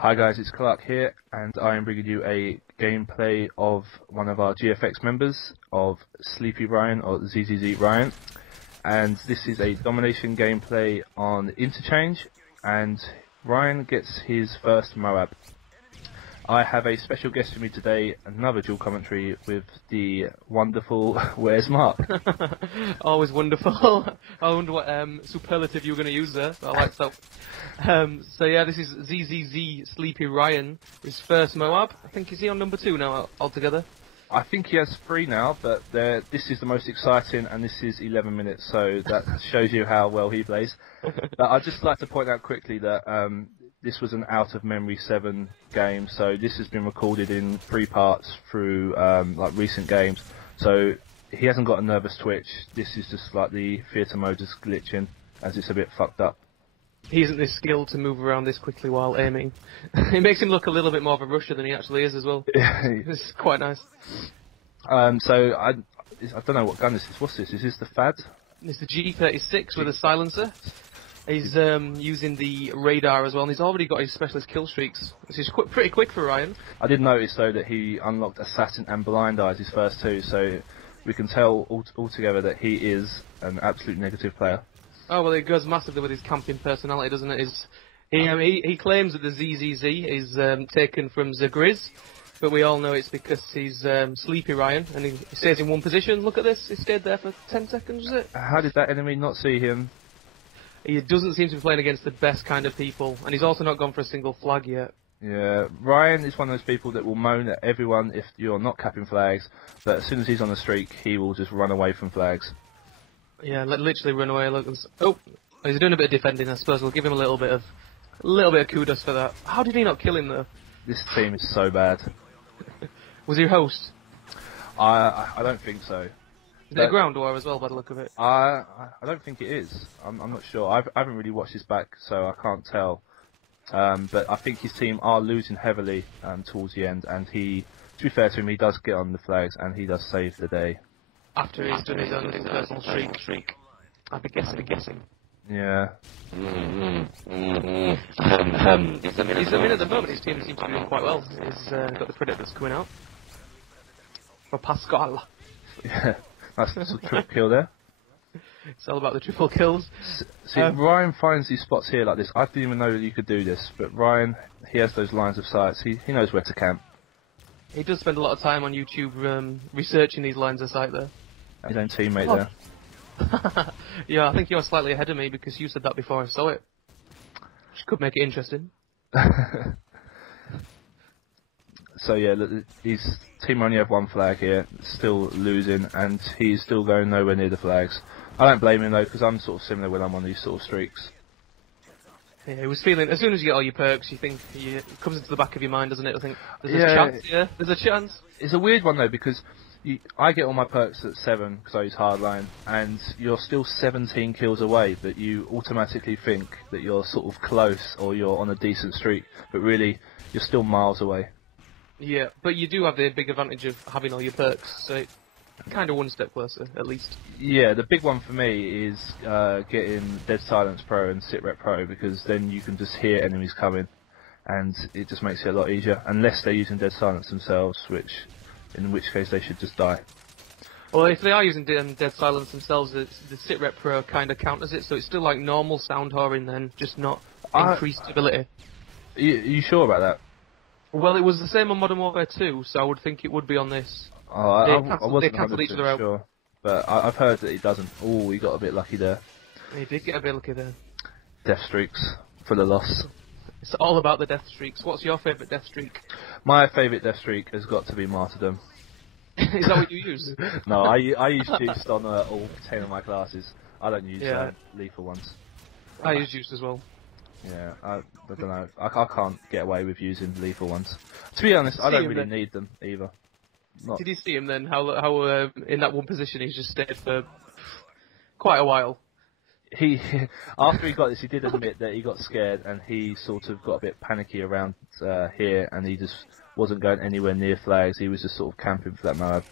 Hi guys, it's Clark here, and I am bringing you a gameplay of one of our GFX members of Sleepy Ryan or Zzzryanzzz Ryan, and this is a domination gameplay on interchange, and Ryan gets his first Moab. I have a special guest with me today, another dual commentary with the wonderful Where's Mark? Always wonderful. I wonder what superlative you were going to use there. I like that. So yeah, this is Zzzryanzzz Sleepy Ryan, his first Moab. I think is he on number 2 now altogether? I think he has 3 now, but this is the most exciting, and this is 11 minutes, so that shows you how well he plays. But I'd just like to point out quickly that this was an out-of-memory 7 game, so this has been recorded in 3 parts through like recent games. So he hasn't got a nervous twitch. This is just like the theatre mode just glitching, as it's a bit fucked up. He isn't this skilled to move around this quickly while aiming. It makes him look a little bit more of a rusher than he actually is as well. It's quite nice. So I don't know what gun this is. What's this? Is this the FAD? It's the G36 with a silencer. He's using the radar as well, and he's already got his specialist kill streaks. This is pretty quick for Ryan. I did notice though that he unlocked Assassin and Blind Eyes his first 2, so we can tell altogether that he is an absolute negative player. Oh well, it goes massively with his camping personality, doesn't it? He claims that the Zzzryanzzz is taken from Zzzryanzzz, but we all know it's because he's Sleepy Ryan, and he stays in one position. Look at this, he stayed there for 10 seconds, was it? How did that enemy not see him? He doesn't seem to be playing against the best kind of people, and he's also not gone for a single flag yet. Yeah, Ryan is one of those people that will moan at everyone if you're not capping flags, but as soon as he's on the streak, he will just run away from flags. Yeah, literally run away. Look, oh, he's doing a bit of defending. I suppose we'll give him a little bit of kudos for that. How did he not kill him though? This team is so bad. Was he your host? I don't think so. Is it a ground war as well, by the look of it? I don't think it is. I'm not sure. I haven't really watched his back, so I can't tell. But I think his team are losing heavily towards the end, and to be fair to him, he does get on the flags and he does save the day. After he's done his own personal streak. I'd be guessing. Yeah. He's at the moment, his team seems to be doing quite well. He's got the Predators coming out. For Pascal. Yeah, that's a triple kill there. It's all about the triple kills. See, Ryan finds these spots here like this. I didn't even know that you could do this, but Ryan, he has those lines of sight. He knows where to camp. He does spend a lot of time on YouTube researching these lines of sight there. His own teammate there. Yeah, I think you're slightly ahead of me because you said that before I saw it. Which could make it interesting. So yeah, his team only have 1 flag here, still losing, and he's still going nowhere near the flags. I don't blame him though, because I'm sort of similar when I'm on these sort of streaks. Yeah, he was feeling, as soon as you get all your perks, you think, it comes into the back of your mind, doesn't it? I think, there's a chance, yeah, there's a chance. It's a weird one though, because I get all my perks at 7, because I use hardline, and you're still 17 kills away, but you automatically think that you're sort of close, or you're on a decent streak, but really, you're still miles away. Yeah, but you do have the big advantage of having all your perks, so kind of one step closer, at least. Yeah, the big one for me is getting Dead Silence Pro and Sit Rep Pro, because then you can just hear enemies coming, and it just makes it a lot easier, unless they're using Dead Silence themselves, in which case they should just die. Well, if they are using Dead Silence themselves, the Sit Rep Pro kind of counters it, so it's still like normal sound whoring then, just not increased ability. Are you sure about that? Well, it was the same on Modern Warfare 2, so I would think it would be on this. Oh, I wasn't cancel each other out. Sure, but I've heard that it doesn't. Oh, he got a bit lucky there. He did get a bit lucky there. Death streaks for the loss. It's all about the death streaks. What's your favourite death streak? My favourite death streak has got to be Martyrdom. Is that what you use? No, I use Juiced on all 10 of my classes. I don't use lethal ones. I use Juiced as well. Yeah, I don't know. I can't get away with using lethal ones. To be honest, I don't really need them either. Did you see him then? How in that one position he's just stayed for quite a while. After he got this, he did admit that he got scared and he sort of got a bit panicky around here, and he just wasn't going anywhere near flags. He was just sort of camping for that Moab,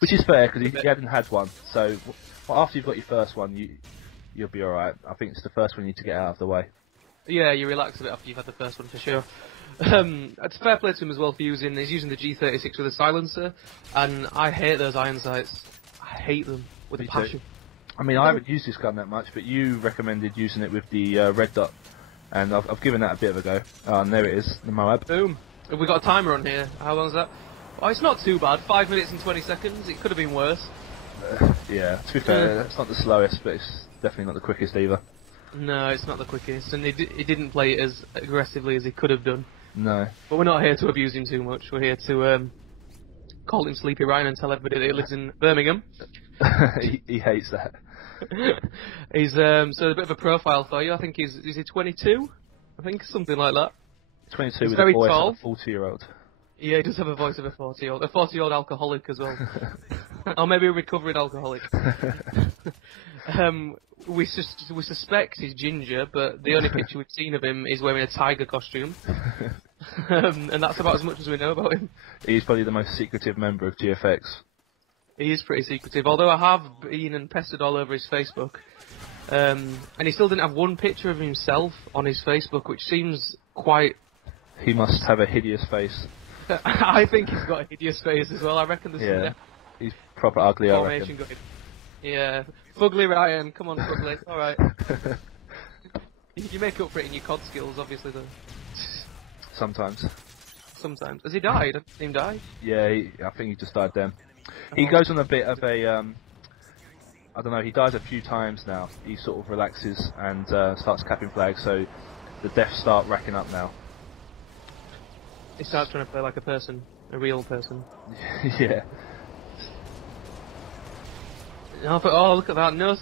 which is fair because he hadn't had one. So after you've got your first one, you'll be all right. I think it's the first one you need to get out of the way. Yeah, you relax a bit after you've had the first one for sure. It's fair play to him as well for using. He's using the G36 with a silencer, and I hate those iron sights. I hate them with a passion. I mean, I haven't used this gun that much, but you recommended using it with the red dot, and I've given that a bit of a go. And there it is, the Moab. Boom. Have we got a timer on here? How long is that? Oh, it's not too bad. 5 minutes and 20 seconds. It could have been worse. Yeah, to be fair, that's not the slowest, but it's definitely not the quickest either. No, it's not the quickest, and he didn't play it as aggressively as he could have done. No. But we're not here to abuse him too much. We're here to call him Sleepy Ryan and tell everybody that he lives in Birmingham. he hates that. He's so a bit of a profile for you. I think is he 22? I think something like that. 22 he's with very a voice tall. of a 40-year-old. Yeah, he does have a voice of a 40-year-old. A 40-year-old alcoholic as well. Or maybe a recovering alcoholic. We suspect he's ginger, but the only picture we've seen of him is wearing a tiger costume. And that's about as much as we know about him. He's probably the most secretive member of GFX. He is pretty secretive, although I have been and pestered all over his Facebook. And he still didn't have one picture of himself on his Facebook, which seems quite... He must have a hideous face. I think he's got a hideous face as well. I reckon there's some he's proper ugly, I formation reckon. Going. Yeah. Fugly Ryan, come on, Fugly. Alright. You make up for it in your COD skills, obviously, though. Sometimes. Sometimes. Has he died? Has he died? Yeah, I think he just died then. He goes on a bit of a, I don't know, he dies a few times now. He sort of relaxes and starts capping flags, so the deaths start racking up now. He starts trying to play like a person, a real person. Yeah. No, but oh, look at that. No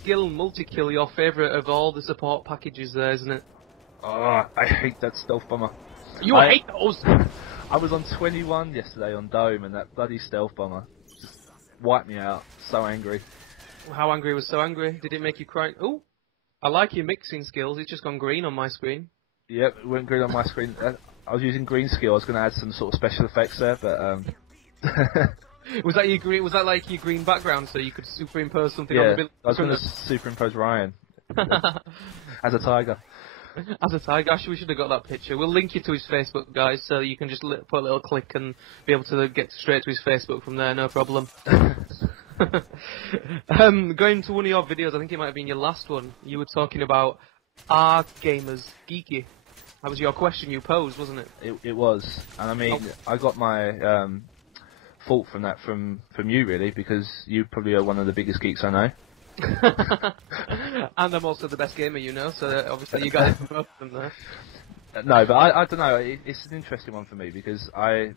skill multi-kill, your favourite of all the support packages there, isn't it? Oh, I hate that stealth bomber. You hate those! I was on 21 yesterday on Dome, and that bloody stealth bomber just wiped me out. So angry. How angry was so angry? Did it make you cry? Oh, I like your mixing skills. It's just gone green on my screen. Yep, it went green on my screen. I was using green skill. I was going to add some sort of special effects there, but Was that your green? Was that like your green background so you could superimpose something yeah, on the building? I was going to superimpose Ryan as a tiger. As a tiger, actually, we should have got that picture. We'll link you to his Facebook, guys, so you can just put a little click and be able to get straight to his Facebook from there, no problem. Going to one of your videos, I think it might have been your last one, you were talking about, are gamers geeky? That was your question you posed, wasn't it? It was, and I mean, I got my fault from that from you, really, because you probably are one of the biggest geeks I know. And I'm also the best gamer, you know, so obviously you got it from both of them there. No, but I don't know. It's an interesting one for me because I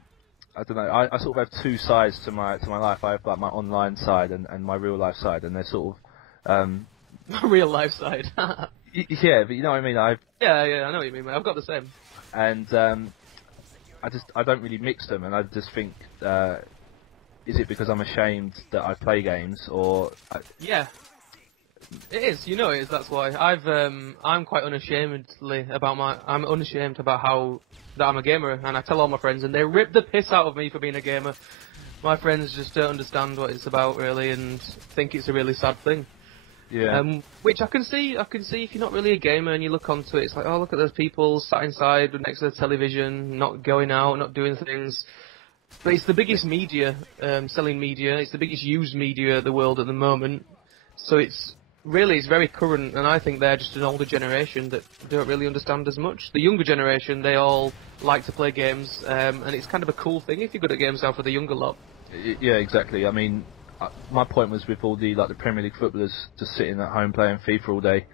don't know. I sort of have two sides to my life. I have like my online side and my real life side, and they're sort of real life side. Yeah, but you know what I mean. Yeah, I know what you mean, mate. I've got the same. And I don't really mix them, and I just think. Is it because I'm ashamed that I play games, or? Yeah, it is. You know it is. That's why I'm quite unashamedly about I'm unashamed about how that I'm a gamer, and I tell all my friends, and they rip the piss out of me for being a gamer. My friends just don't understand what it's about really, and think it's a really sad thing. Yeah. Which I can see if you're not really a gamer and you look onto it, it's like, oh, look at those people sat inside next to the television, not going out, not doing things. But it's the biggest media, selling media. It's the biggest used media in the world at the moment. So it's very current, and I think they're just an older generation that don't really understand as much. The younger generation, they all like to play games, and it's kind of a cool thing if you're good at games now for the younger lot. Yeah, exactly. I mean, my point was with all the Premier League footballers just sitting at home playing FIFA all day,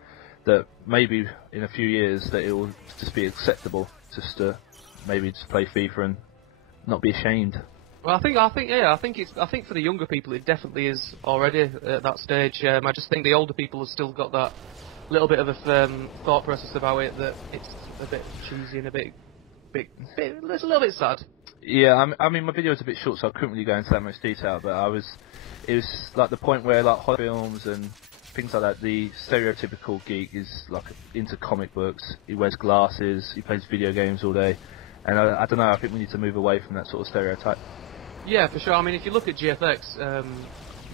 that maybe in a few years that it will just be acceptable just to maybe just play FIFA and not be ashamed. Well, I think for the younger people it definitely is already at that stage. I just think the older people have still got that little bit of a thought process about it that it's a bit cheesy and it's a little bit sad. Yeah, I mean my video was a bit short, so I couldn't really go into that much detail. But it was like the point where like horror films and things like that. The stereotypical geek is like into comic books. He wears glasses. He plays video games all day. And I don't know, I think we need to move away from that sort of stereotype. Yeah, for sure. I mean, if you look at GFX,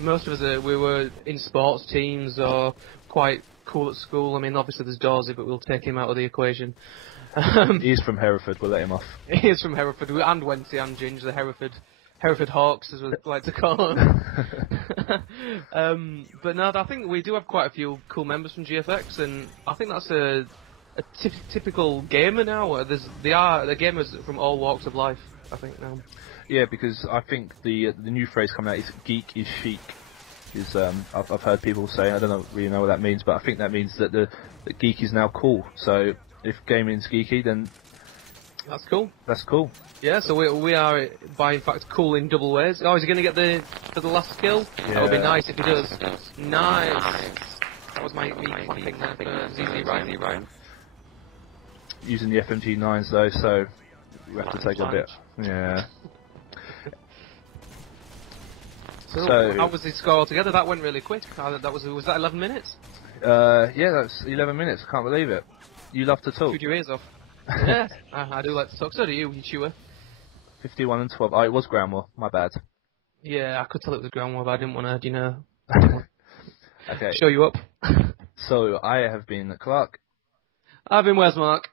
most of us we were in sports teams or quite cool at school. I mean, obviously there's Dorsey, but we'll take him out of the equation. He's from Hereford. We'll let him off. He is from Hereford, and Wenty and Ginge, the Hereford Hawks, as we like to call them. But no, I think we do have quite a few cool members from GFX, and I think that's a typical gamer now. They are gamers from all walks of life, I think, now. Yeah, because I think the new phrase coming out is "geek is chic." I've heard people say, I don't really know what that means, but I think that means that the geek is now cool. So if gaming's geeky, then that's cool. That's cool. Yeah, so we are by in fact cool in double ways. Oh, is he going to get the last kill? Yeah. That would be nice if he does. Nice. That was me clapping there for Zzzryanzzz. Using the FMG9s though, so we have to take a bit. Yeah. So how was the score altogether? That went really quick. Was that 11 minutes? Yeah, that's 11 minutes. I can't believe it. You love to talk. Shoot your ears off. Yeah, I do like to talk. So do you, chewer. 51 and 12. Oh, it was ground war. My bad. Yeah, I could tell it was ground war, but I didn't want to, Okay. show you up. So I have been Clark. I've been Wes Mark.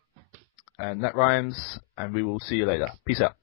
And that rhymes, and we will see you later. Peace out.